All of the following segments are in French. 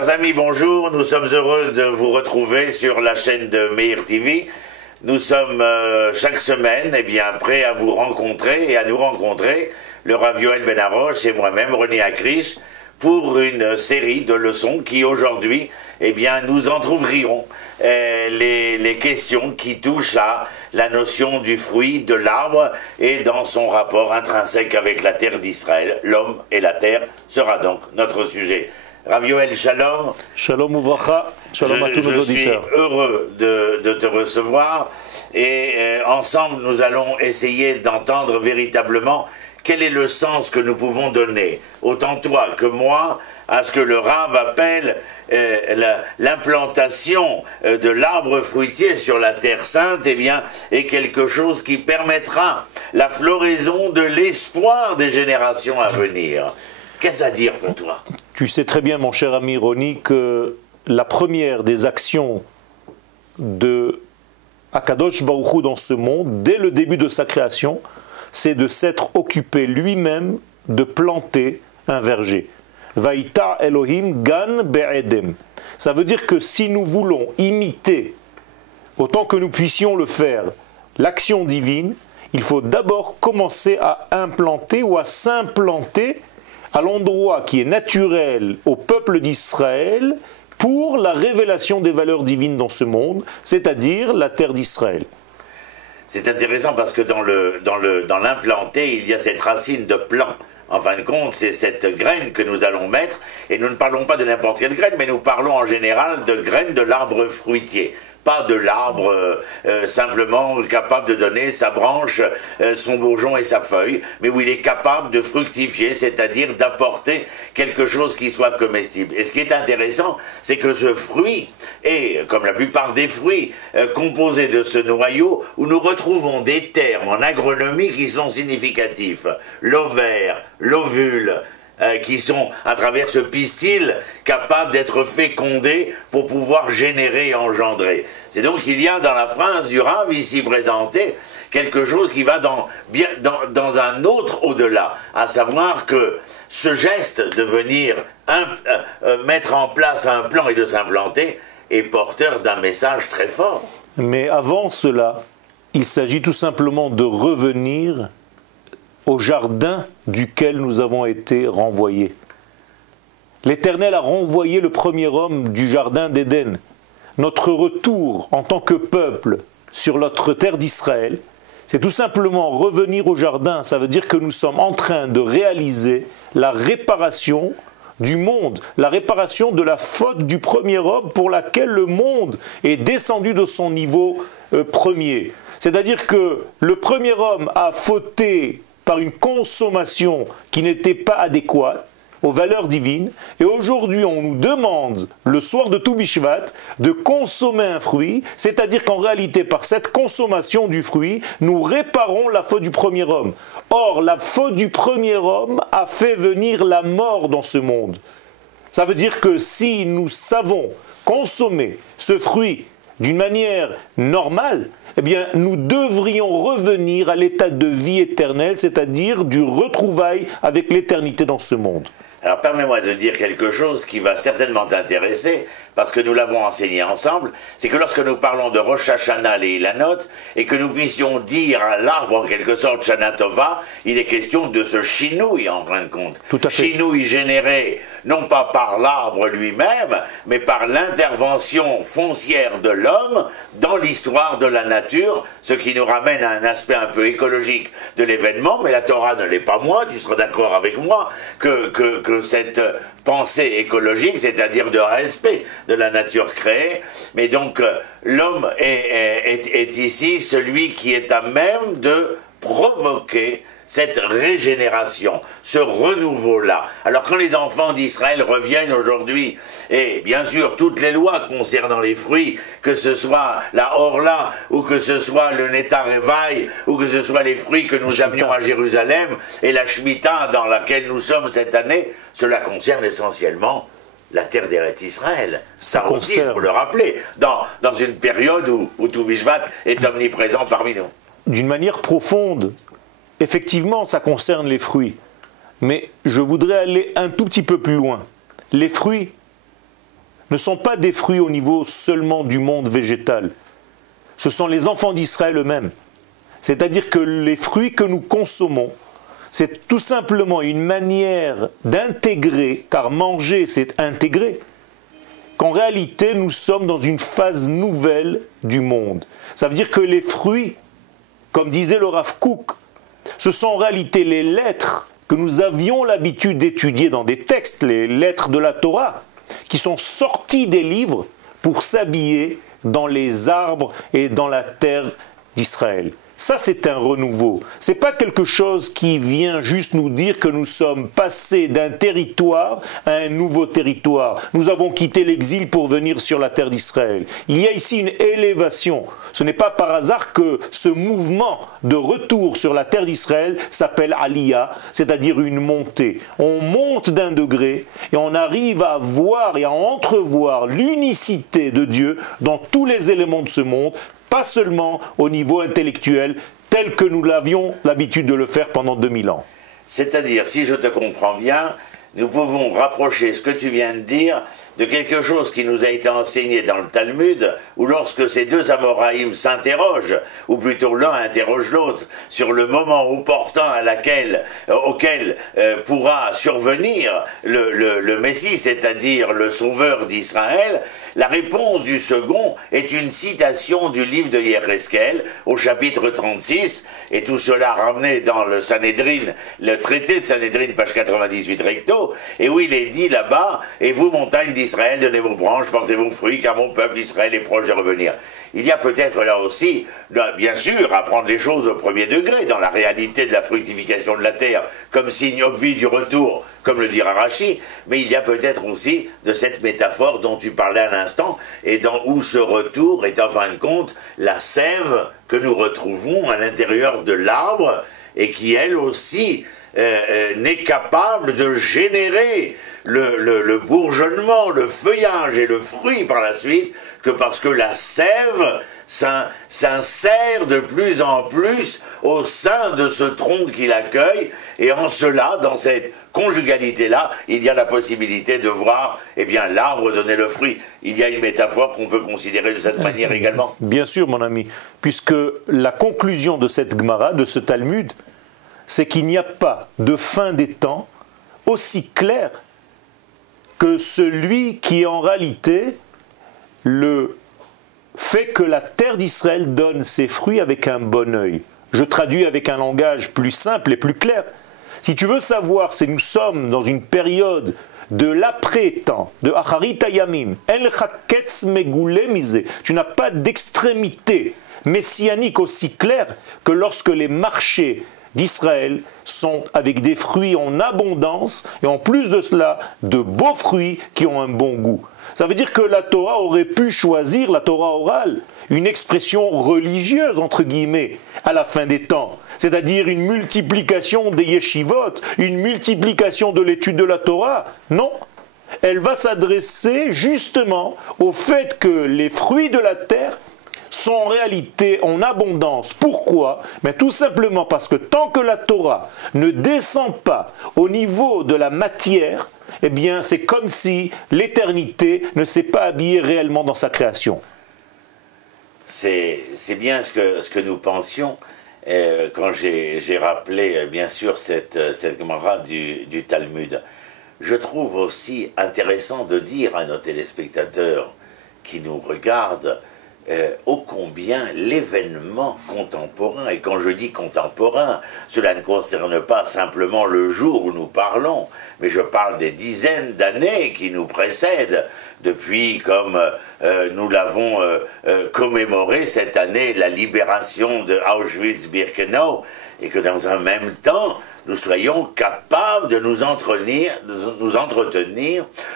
Chers amis, bonjour. Nous sommes heureux de vous retrouver sur la chaîne de Meir TV. Nous sommes chaque semaine prêts à vous rencontrer et à nous rencontrer, le Rav Yoel Ben Arosh et moi-même, René Akrish, pour une série de leçons qui aujourd'hui, nous entrouvriront les questions qui touchent à la notion du fruit de l'arbre et dans son rapport intrinsèque avec la terre d'Israël. L'homme et la terre sera donc notre sujet. Rav Yoel, shalom. Shalom uvracha. Shalom à tous nos auditeurs. Je suis heureux de te recevoir et ensemble nous allons essayer d'entendre véritablement quel est le sens que nous pouvons donner, autant toi que moi, à ce que le Rav appelle l'implantation de l'arbre fruitier sur la terre sainte, est quelque chose qui permettra la floraison de l'espoir des générations à venir. Qu'est-ce à dire pour toi? Tu sais très bien, mon cher ami Roni, que la première des actions de Akadosh Baruch Hu dans ce monde, dès le début de sa création, c'est de s'être occupé lui-même de planter un verger. Vaïta Elohim gan be'edem. Ça veut dire que si nous voulons imiter, autant que nous puissions le faire, l'action divine, il faut d'abord commencer à implanter ou à s'implanter à l'endroit qui est naturel au peuple d'Israël pour la révélation des valeurs divines dans ce monde, c'est-à-dire la terre d'Israël. C'est intéressant parce que dans l'implanté, il y a cette racine de plant. En fin de compte, c'est cette graine que nous allons mettre, et nous ne parlons pas de n'importe quelle graine, mais nous parlons en général de graines de l'arbre fruitier. Pas de l'arbre simplement capable de donner sa branche, son bourgeon et sa feuille, mais où il est capable de fructifier, c'est-à-dire d'apporter quelque chose qui soit comestible. Et ce qui est intéressant, c'est que ce fruit est, comme la plupart des fruits, composé de ce noyau où nous retrouvons des termes en agronomie qui sont significatifs. L'ovaire, l'ovule, qui sont, à travers ce pistil, capables d'être fécondés pour pouvoir générer et engendrer. C'est donc qu'il y a dans la phrase du Rav ici présentée quelque chose qui va dans un autre au-delà, à savoir que ce geste de venir mettre en place un plan et de s'implanter est porteur d'un message très fort. Mais avant cela, il s'agit tout simplement de revenir au jardin duquel nous avons été renvoyés. L'Éternel a renvoyé le premier homme du jardin d'Éden. Notre retour en tant que peuple sur notre terre d'Israël, c'est tout simplement revenir au jardin. Ça veut dire que nous sommes en train de réaliser la réparation du monde, la réparation de la faute du premier homme pour laquelle le monde est descendu de son niveau premier. C'est-à-dire que le premier homme a fauté par une consommation qui n'était pas adéquate aux valeurs divines, et aujourd'hui on nous demande, le soir de Tou Bishvat, de consommer un fruit, c'est-à-dire qu'en réalité par cette consommation du fruit, nous réparons la faute du premier homme. Or, la faute du premier homme a fait venir la mort dans ce monde. Ça veut dire que si nous savons consommer ce fruit d'une manière normale, nous devrions revenir à l'état de vie éternelle, c'est-à-dire du retrouvail avec l'éternité dans ce monde. Alors permets-moi de dire quelque chose qui va certainement t'intéresser, parce que nous l'avons enseigné ensemble, c'est que lorsque nous parlons de Rosh Hashanah et Ilanot, et que nous puissions dire à l'arbre en quelque sorte Shana Tova, il est question de ce chinouille en fin de compte. Tout à fait. Chinouille généré non pas par l'arbre lui-même, mais par l'intervention foncière de l'homme dans l'histoire de la nature, ce qui nous ramène à un aspect un peu écologique de l'événement, mais la Torah ne l'est pas moins, tu seras d'accord avec moi, que cette pensée écologique, c'est-à-dire de respect de la nature créée, mais donc l'homme est ici celui qui est à même de provoquer cette régénération, ce renouveau-là. Alors quand les enfants d'Israël reviennent aujourd'hui, et bien sûr toutes les lois concernant les fruits, que ce soit la Orla, ou que ce soit le Netar Evaï, ou que ce soit les fruits que nous amenions à Jérusalem, et la Shemitah dans laquelle nous sommes cette année, cela concerne essentiellement la terre d'Eretz Israël. Ça aussi, il faut le rappeler, dans une période où Tou Bishvat est omniprésent parmi nous. D'une manière profonde, effectivement, ça concerne les fruits. Mais je voudrais aller un tout petit peu plus loin. Les fruits ne sont pas des fruits au niveau seulement du monde végétal. Ce sont les enfants d'Israël eux-mêmes. C'est-à-dire que les fruits que nous consommons, c'est tout simplement une manière d'intégrer, car manger c'est intégrer, qu'en réalité nous sommes dans une phase nouvelle du monde. Ça veut dire que les fruits, comme disait le Rav Kook, ce sont en réalité les lettres que nous avions l'habitude d'étudier dans des textes, les lettres de la Torah, qui sont sorties des livres pour s'habiller dans les arbres et dans la terre d'Israël. Ça, c'est un renouveau. Ce n'est pas quelque chose qui vient juste nous dire que nous sommes passés d'un territoire à un nouveau territoire. Nous avons quitté l'exil pour venir sur la terre d'Israël. Il y a ici une élévation. Ce n'est pas par hasard que ce mouvement de retour sur la terre d'Israël s'appelle Aliyah, c'est-à-dire une montée. On monte d'un degré et on arrive à voir et à entrevoir l'unicité de Dieu dans tous les éléments de ce monde, pas seulement au niveau intellectuel, tel que nous l'avions l'habitude de le faire pendant 2000 ans. C'est-à-dire, si je te comprends bien, nous pouvons rapprocher ce que tu viens de dire de quelque chose qui nous a été enseigné dans le Talmud, où lorsque ces deux Amoraïm s'interrogent, ou plutôt l'un interroge l'autre, sur le moment opportun auquel pourra survenir le Messie, c'est-à-dire le Sauveur d'Israël, la réponse du second est une citation du livre de Yéhezkel au chapitre 36, et tout cela ramené dans le Sanhédrin, le traité de Sanhédrin, page 98 recto, et où il est dit là-bas, « Et vous, montagnes d'Israël, donnez vos branches, portez vos fruits, car mon peuple Israël est proche de revenir. » Il y a peut-être là aussi, bien sûr, à prendre les choses au premier degré, dans la réalité de la fructification de la terre, comme signe obvi du retour, comme le dira Rashi, mais il y a peut-être aussi de cette métaphore dont tu parlais à l'instant, et où ce retour est en fin de compte la sève que nous retrouvons à l'intérieur de l'arbre, et qui elle aussi n'est capable de générer le bourgeonnement, le feuillage et le fruit par la suite, que parce que la sève s'insère de plus en plus au sein de ce tronc qui l'accueille, et en cela, dans cette conjugalité-là, il y a la possibilité de voir l'arbre donner le fruit. Il y a une métaphore qu'on peut considérer de cette manière également. Bien sûr, mon ami, puisque la conclusion de cette Gemara, de ce Talmud, c'est qu'il n'y a pas de fin des temps aussi clair que celui qui en réalité le fait que la terre d'Israël donne ses fruits avec un bon œil. Je traduis avec un langage plus simple et plus clair. Si tu veux savoir si nous sommes dans une période de l'après-temps, de Acharit Hayamim, El Chaketz Megoulé Misé, tu n'as pas d'extrémité messianique aussi claire que lorsque les marchés d'Israël sont avec des fruits en abondance et en plus de cela, de beaux fruits qui ont un bon goût. Ça veut dire que la Torah aurait pu choisir, la Torah orale, une expression religieuse, entre guillemets, à la fin des temps. C'est-à-dire une multiplication des yeshivot, une multiplication de l'étude de la Torah. Non, elle va s'adresser justement au fait que les fruits de la terre sont en réalité en abondance. Pourquoi? Mais tout simplement parce que tant que la Torah ne descend pas au niveau de la matière, c'est comme si l'éternité ne s'est pas habillée réellement dans sa création. C'est bien ce que nous pensions quand j'ai rappelé bien sûr cette Gemara du Talmud. Je trouve aussi intéressant de dire à nos téléspectateurs qui nous regardent ô combien l'événement contemporain, et quand je dis contemporain, cela ne concerne pas simplement le jour où nous parlons, mais je parle des dizaines d'années qui nous précèdent, depuis comme nous l'avons commémoré cette année, la libération de Auschwitz-Birkenau, et que dans un même temps, nous soyons capables de nous entretenir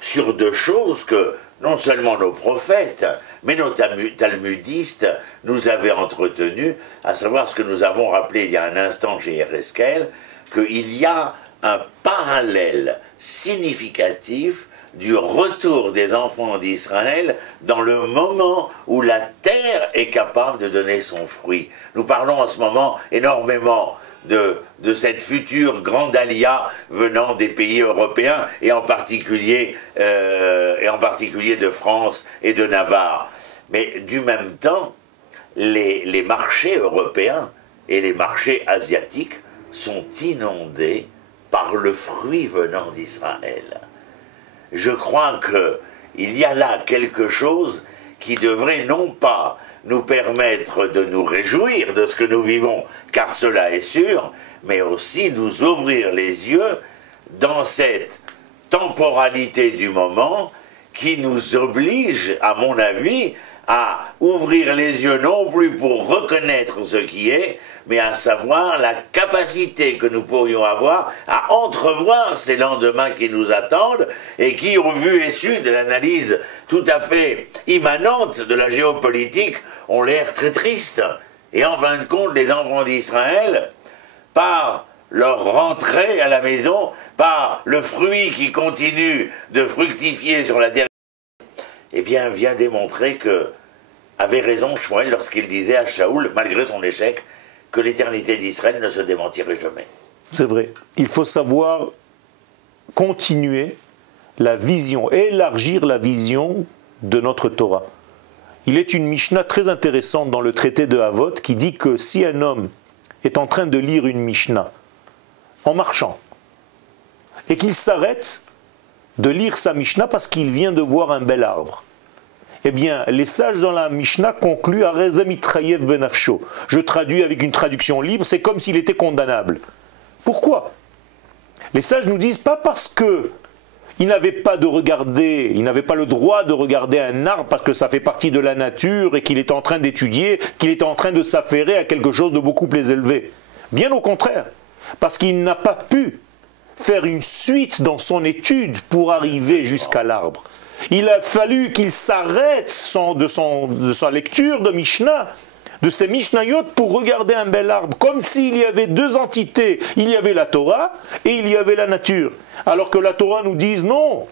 sur deux choses que non seulement nos prophètes, mais nos talmudistes nous avaient entretenus, à savoir ce que nous avons rappelé il y a un instant chez Yéhezkel, qu'il y a un parallèle significatif du retour des enfants d'Israël dans le moment où la terre est capable de donner son fruit. Nous parlons en ce moment énormément de cette future grande alia venant des pays européens, et en particulier de France et de Navarre. Mais du même temps, les marchés européens et les marchés asiatiques sont inondés par le fruit venant d'Israël. Je crois qu'il y a là quelque chose qui devrait non pas nous permettre de nous réjouir de ce que nous vivons, car cela est sûr, mais aussi nous ouvrir les yeux dans cette temporalité du moment qui nous oblige, à mon avis, à ouvrir les yeux non plus pour reconnaître ce qui est, mais à savoir la capacité que nous pourrions avoir à entrevoir ces lendemains qui nous attendent et qui, au vu et su de l'analyse tout à fait immanente de la géopolitique, ont l'air très tristes. Et en fin de compte, les enfants d'Israël, par leur rentrée à la maison, par le fruit qui continue de fructifier sur la terre, eh bien, vient démontrer que avait raison Shmuel lorsqu'il disait à Shaoul, malgré son échec, que l'éternité d'Israël ne se démentirait jamais. C'est vrai. Il faut savoir continuer la vision, élargir la vision de notre Torah. Il est une Mishnah très intéressante dans le traité de Havot qui dit que si un homme est en train de lire une Mishnah en marchant et qu'il s'arrête de lire sa Mishnah parce qu'il vient de voir un bel arbre, eh bien, les sages dans la Mishnah concluent à Reza Mitrayev Benafsho. Je traduis avec une traduction libre, c'est comme s'il était condamnable. Pourquoi? Les sages nous disent pas parce que il n'avait pas le droit de regarder un arbre parce que ça fait partie de la nature et qu'il est en train d'étudier, qu'il est en train de s'affairer à quelque chose de beaucoup plus élevé. Bien au contraire, parce qu'il n'a pas pu faire une suite dans son étude pour arriver jusqu'à l'arbre. Il a fallu qu'il s'arrête de sa lecture de Mishnah, de ses Mishnayot, pour regarder un bel arbre, comme s'il y avait deux entités. Il y avait la Torah et il y avait la nature. Alors que la Torah nous dit non,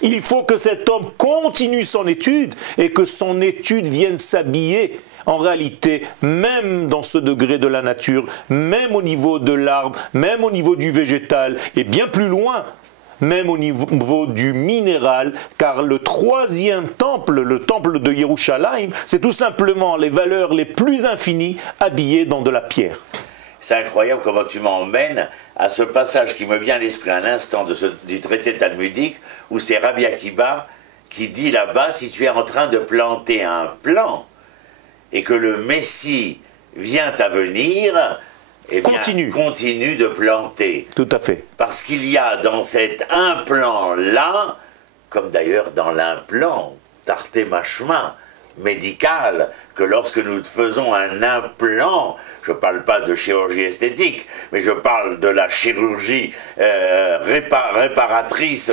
il faut que cet homme continue son étude et que son étude vienne s'habiller. En réalité, même dans ce degré de la nature, même au niveau de l'arbre, même au niveau du végétal, et bien plus loin, même au niveau du minéral, car le troisième temple, le temple de Yerushalayim, c'est tout simplement les valeurs les plus infinies habillées dans de la pierre. C'est incroyable comment tu m'emmènes à ce passage qui me vient à l'esprit à l'instant du traité talmudique, où c'est Rabbi Akiba qui dit là-bas, si tu es en train de planter un plant, et que le Messie vient à venir, eh bien, continue de planter. Tout à fait. Parce qu'il y a dans cet implant-là, comme d'ailleurs dans l'implant, tarté machma, médical, que lorsque nous faisons un implant, je ne parle pas de chirurgie esthétique, mais je parle de la chirurgie réparatrice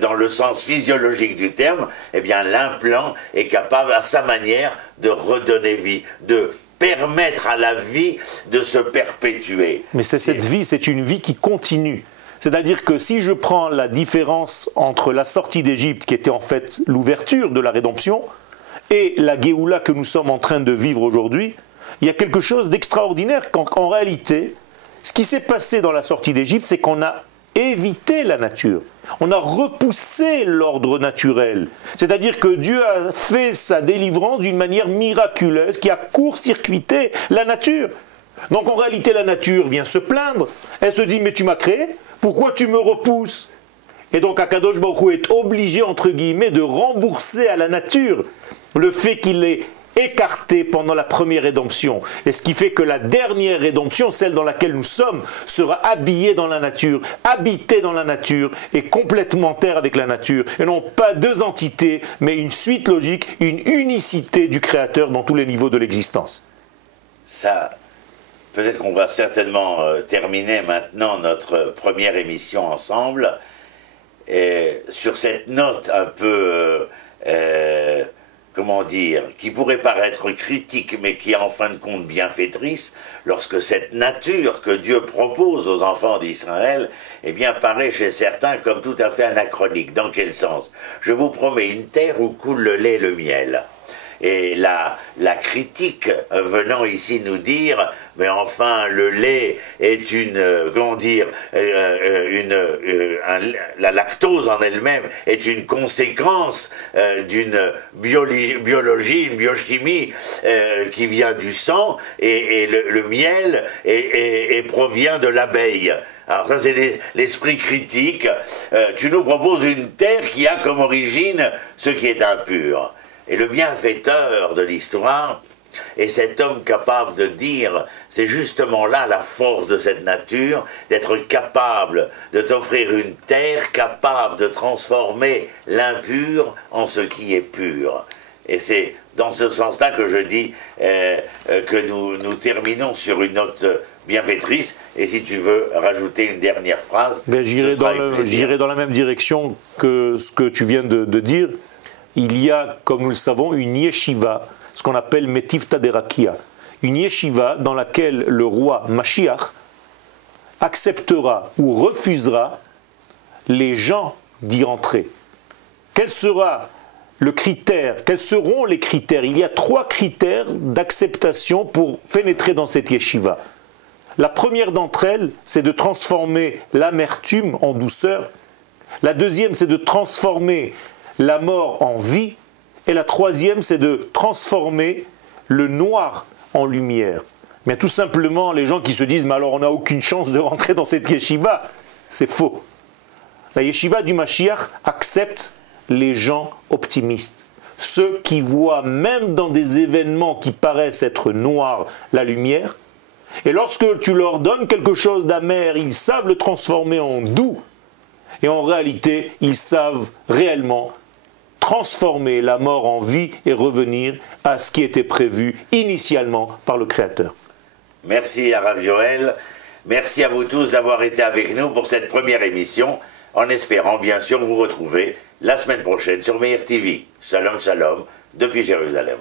dans le sens physiologique du terme, eh bien l'implant est capable à sa manière de redonner vie, de permettre à la vie de se perpétuer. Mais cette vie, c'est une vie qui continue. C'est-à-dire que si je prends la différence entre la sortie d'Égypte, qui était en fait l'ouverture de la rédemption, et la Géoula que nous sommes en train de vivre aujourd'hui, il y a quelque chose d'extraordinaire qu'en réalité, ce qui s'est passé dans la sortie d'Égypte, c'est qu'on a évité la nature. On a repoussé l'ordre naturel. C'est-à-dire que Dieu a fait sa délivrance d'une manière miraculeuse qui a court-circuité la nature. Donc en réalité, la nature vient se plaindre. Elle se dit, mais tu m'as créé, pourquoi tu me repousses? Et donc Akadosh Baruch Hu est obligé, entre guillemets, de rembourser à la nature le fait qu'il est écarté pendant la première rédemption. Et ce qui fait que la dernière rédemption, celle dans laquelle nous sommes, sera habillée dans la nature, habitée dans la nature et complémentaire avec la nature. Et non pas deux entités, mais une suite logique, une unicité du Créateur dans tous les niveaux de l'existence. Ça, peut-être qu'on va certainement terminer maintenant notre première émission ensemble. Et sur cette note un peu... comment dire, qui pourrait paraître critique, mais qui est en fin de compte bienfaitrice, lorsque cette nature que Dieu propose aux enfants d'Israël, eh bien, paraît chez certains comme tout à fait anachronique. Dans quel sens? Je vous promets une terre où coule le lait et le miel. Et la critique venant ici nous dire, mais enfin, le lait est comment dire, la lactose en elle-même est une conséquence d'une biologie, une biochimie qui vient du sang, et le miel provient de l'abeille. Alors ça, c'est l'esprit critique. Tu nous proposes une terre qui a comme origine ce qui est impur. Et le bienfaiteur de l'histoire est cet homme capable de dire, c'est justement là la force de cette nature, d'être capable de t'offrir une terre capable de transformer l'impur en ce qui est pur. Et c'est dans ce sens-là que je dis que nous terminons sur une note bienfaitrice. Et si tu veux rajouter une dernière phrase, j'irai dans la même direction que ce que tu viens de dire. Il y a, comme nous le savons, une yeshiva, ce qu'on appelle Metivta Derakia, une yeshiva dans laquelle le roi Mashiach acceptera ou refusera les gens d'y entrer. Quel sera le critère? Quels seront les critères? Il y a 3 critères d'acceptation pour pénétrer dans cette yeshiva. La première d'entre elles, c'est de transformer l'amertume en douceur. La deuxième, c'est de transformer la mort en vie. Et la troisième, c'est de transformer le noir en lumière. Mais tout simplement, les gens qui se disent « mais alors on n'a aucune chance de rentrer dans cette yeshiva », c'est faux. La yeshiva du Mashiach accepte les gens optimistes. Ceux qui voient même dans des événements qui paraissent être noirs la lumière. Et lorsque tu leur donnes quelque chose d'amer, ils savent le transformer en doux. Et en réalité, ils savent réellement transformer la mort en vie et revenir à ce qui était prévu initialement par le Créateur. Merci à Rav Yoel. Merci à vous tous d'avoir été avec nous pour cette première émission, en espérant bien sûr vous retrouver la semaine prochaine sur Meir TV. Shalom, shalom, depuis Jérusalem.